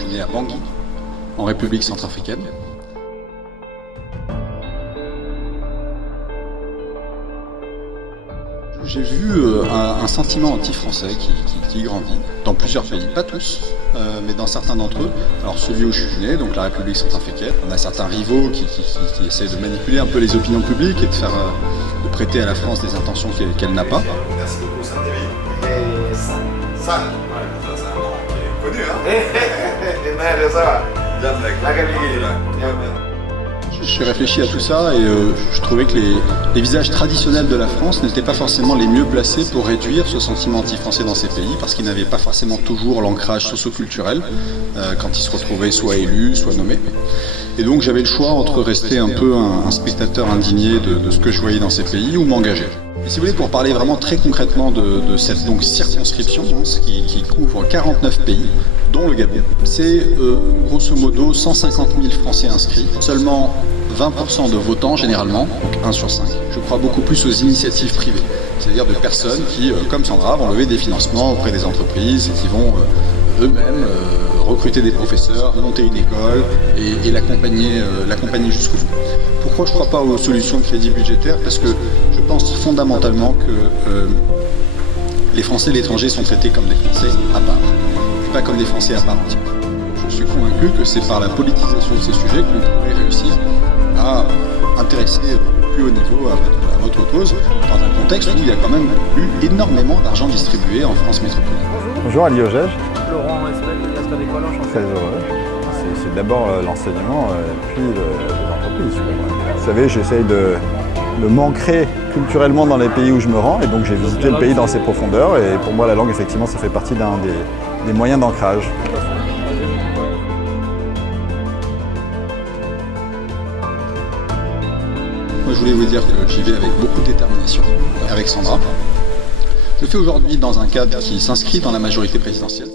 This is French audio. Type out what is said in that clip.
suis né à Bangui, en République centrafricaine. J'ai vu un sentiment anti-français qui grandit dans plusieurs pays, pas tous, mais dans certains d'entre eux. Alors celui où je suis né, donc la République centrafricaine, on a certains rivaux qui essaient de manipuler un peu les opinions publiques et de prêter à la France des intentions qu'elle n'a pas. Merci beaucoup, c'est un débit. Sal. Ouais, ça c'est un nom qui est connu, hein. J'ai réfléchi à tout ça et je trouvais que les visages traditionnels de la France n'étaient pas forcément les mieux placés pour réduire ce sentiment anti-français dans ces pays, parce qu'ils n'avaient pas forcément toujours l'ancrage socio-culturel quand ils se retrouvaient soit élus, soit nommés. Et donc j'avais le choix entre rester un peu un spectateur indigné de ce que je voyais dans ces pays ou m'engager. Et si vous voulez, pour parler vraiment très concrètement de cette donc, circonscription, qui couvre 49 pays, dont le Gabon, c'est grosso modo 150 000 Français inscrits, seulement 20% de votants généralement, donc 1 sur 5. Je crois beaucoup plus aux initiatives privées, c'est-à-dire de personnes qui, comme Sandra, vont lever des financements auprès des entreprises et qui vont eux-mêmes recruter des professeurs, monter une école et l'accompagner jusqu'au bout. Pourquoi je ne crois pas aux solutions de crédit budgétaire? Parce que je pense fondamentalement que les Français et l'étranger sont traités comme des Français à part, et pas comme des Français à part entière. Je suis convaincu que c'est par la politisation de ces sujets que vous pourrez réussir à intéresser au plus haut niveau à votre cause, dans un contexte où il y a quand même eu énormément d'argent distribué en France métropolitaine. Bonjour Ali Ogège. Laurent Espel d'école, enchanté. Très heureux. C'est d'abord l'enseignement, puis les entreprises. Vous savez, j'essaye de m'ancrer culturellement dans les pays où je me rends, et donc j'ai visité le pays dans ses profondeurs, et pour moi la langue, effectivement, ça fait partie d'un des moyens d'ancrage. Moi, je voulais vous dire que j'y vais avec beaucoup de détermination, avec Sandra. Je le fais aujourd'hui dans un cadre qui s'inscrit dans la majorité présidentielle.